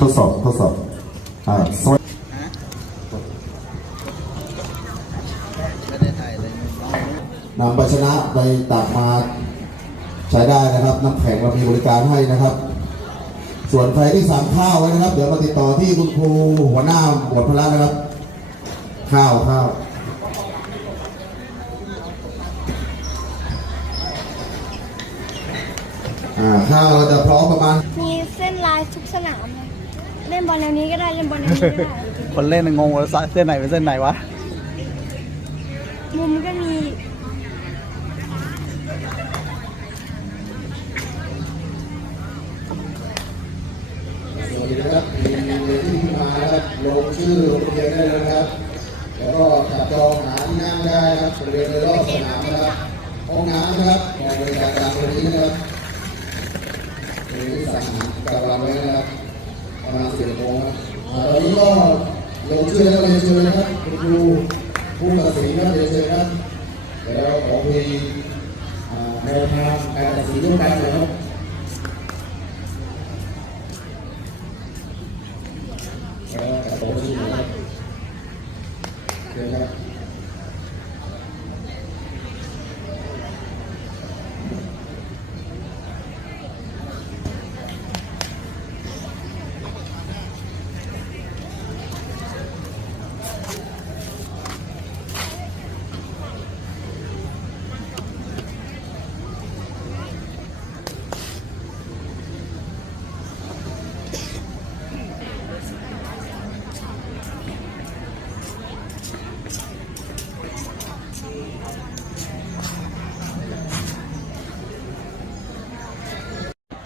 ทดสอบทดสอบอ่าสวัสดีไม่ได้ถ่ายน้องนำภาชนะไปตักมาใช้ได้นะครับน้ำแข็งเรามีบริการให้นะครับ ส่วนใครที่สั่งข้าวไว้นะครับ เดี๋ยวมาติดต่อที่คุณครูหัวหน้าหมวพละนะครับ ข้าวข้าวข้าวเราจะพร้อมประมาณ มีเส้นลายทุกสนาม เลยเล่นบอลแนวนี้ก็ได้เล่นบอลแนวนี้ก็ได้ คนเล่นงงว่าเส้นไหนเป็นเส้นไหนวะ มุมก็มีสวัสดีนะครับมีเรียนที่มานะครับลงชื่อโรงเรียนได้เลยนะครับ แล้วก็จับจองหาที่นั่งได้นะครับบริเวณโดยรอบสนามนะครับห้องน้ำนะครับมองบริการตามตรงนี้นะครับตรงนี้สั่งกับเราไว้นะครับ ประมาณสิบโมงครับตอนนี้ก็ลงชื่อแล้วเรียนเชิญนะครับคุณครูผู้ตัดสินครับเรียนเชิญครับเดี๋ยวเราขอคุยอ่าแนวทางการตัดสินร่วมกันนะครับ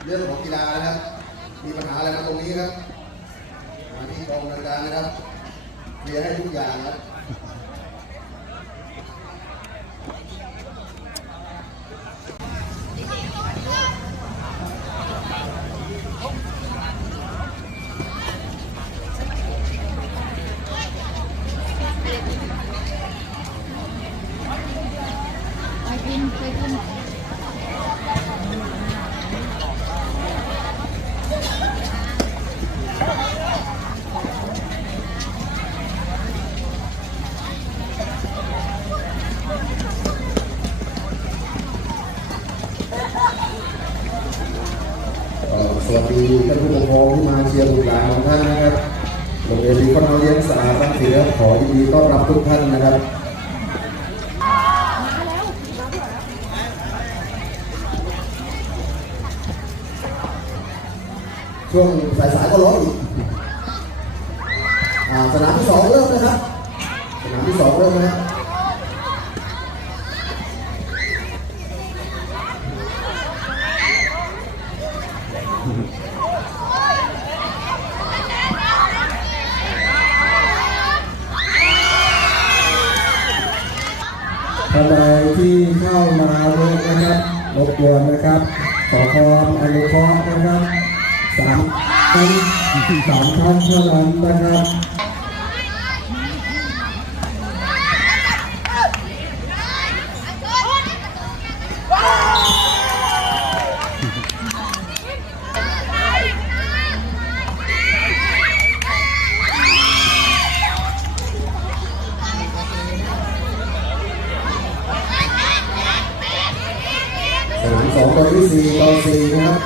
เรื่องของกีฬานะครับ มีปัญหาอะไรมาตรงนี้ครับมาที่กองบริการนะครับเคลียร์ให้ทุกอย่างครับ เอ่อสวัสดีท่านผู้ปกครองที่มา เชียร์บุตรหลานของท่านนะครับโรงเรียนดีข้าวเลี้ยงสะอาดตั้งเสียขอยินดีต้อนรับทุกท่านนะครับช่วงสายๆก็ร้อนอีกสนามที่สองเริ่มนะครับ สนามที่สองเริ่มนะครับ ท่านใดที่เข้ามาเลยนะครับรบกวนนะครับขอความอนุเคราะห์นะครับสามท่านสามท่านเท่านั้นนะครับ สนามสองตอนที่สี่ตอนสี่นะครับ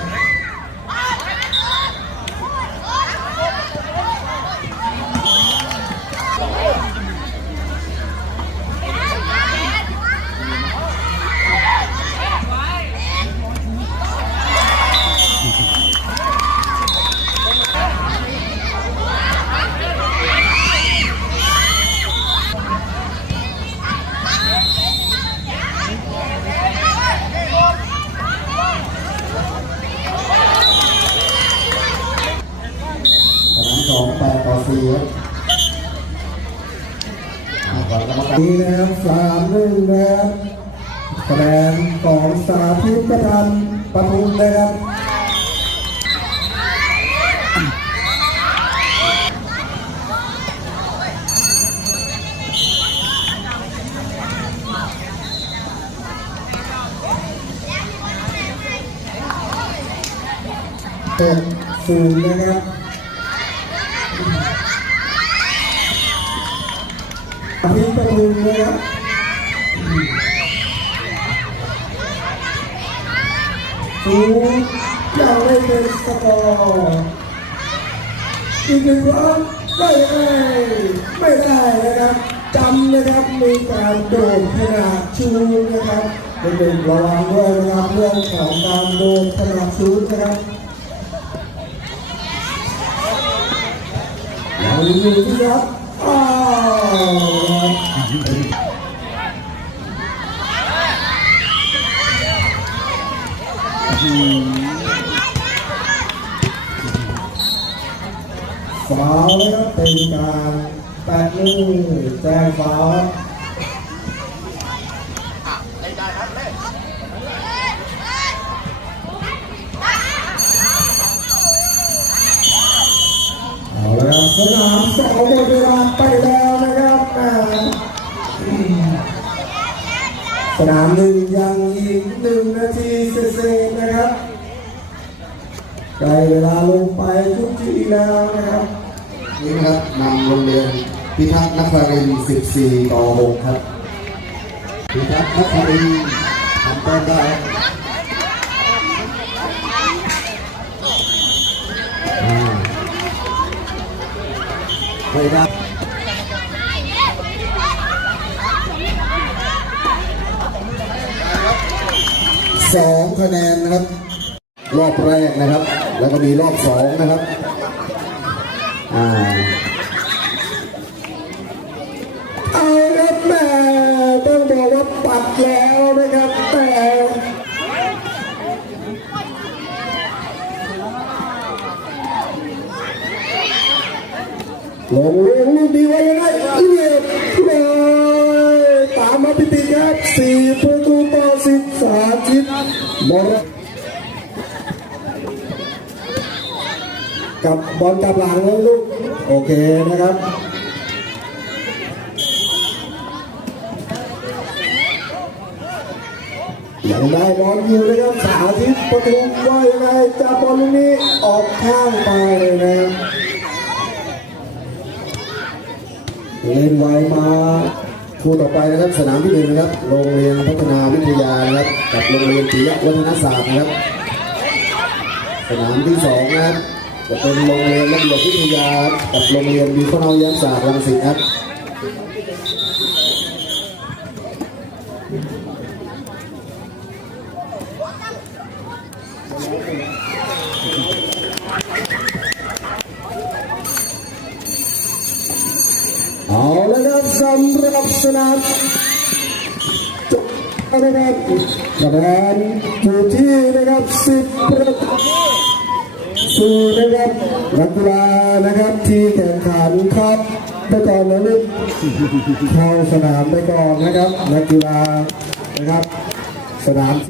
สนามสองแปดต่อสี่ครับอ่าก่อ นี้นะครับสามหนึ่งนะครับคะแนนของสาธิตประพันธ์ปทุมนะครับหกศูนย์นะครับ พิมพ์ประทุมนะครับสูงยังไม่เป็นสกอร์อีกหนึ่งครั้งได้ไหมไม่ได้นะครับจำนะครับมีการโดดขนาดชูนะครับเป็นหนึ่งระวังด้วยนะครับเรื่องของการโดดขนาดชูนะครับยังอยู่ที่ครับ อ้าวเป็นการแตะมือแจ้งฟ้าเอาละครับสนามสองหมดเวลาไปแล้วนะครับอ่า สนามหนึ่งยังอีกหนึ่งนาทีเศษๆนะครับใกล้เวลาลงไปทุกทีแล้วนะครับ นี่นะครับนำโรงเรียนพิทักษ์นครินทร์14 ต่อ 6 ครับ พิทักษ์นครินทร์ทำแต้มได้ครับอ่าไม่ได้ สองคะแนนนะครับ รอบแรกนะครับ แล้วก็มีรอบสองนะครับอ่าเอาครับแม่ต้องบอกว่าปัดแล้วนะครับแต่ลงลงลูกดีไว้ยังไงเรียบร้อยตามมา พิติครับสี่ประตูต่อสิบสาธิตบอลกับบอลกับหลังแล้วลูก โอเคนะครับยังได้บอลอยู่นะครับสาธิตประทุมว่ายังไงจับบอลลูกนี้ออกข้างไปเลยนะครับเล่นไวมา คู่ต่อไปนะครับสนามที่หนึ่งนะครับ โรงเรียนพัฒนาวิทยานะครับ กับโรงเรียนปิยวัฒนศาสตร์นะครับ สนามที่สองนะครับจะเป็นโรงเรียนระเบียบวิทยา กับโรงเรียนมีข้าวยันศาสตร์รังสิตครับ เอาแล้ว ครับสำหรับสนามจบนะครับคะแนนอยู่ที่นะครับสิบประตูสูนะครับนักกีฬานะครับที่แข่งขันครับไปก่อนนะลูกเข้าสนามไปก่อนนะครับนักกีฬานะครับสนาม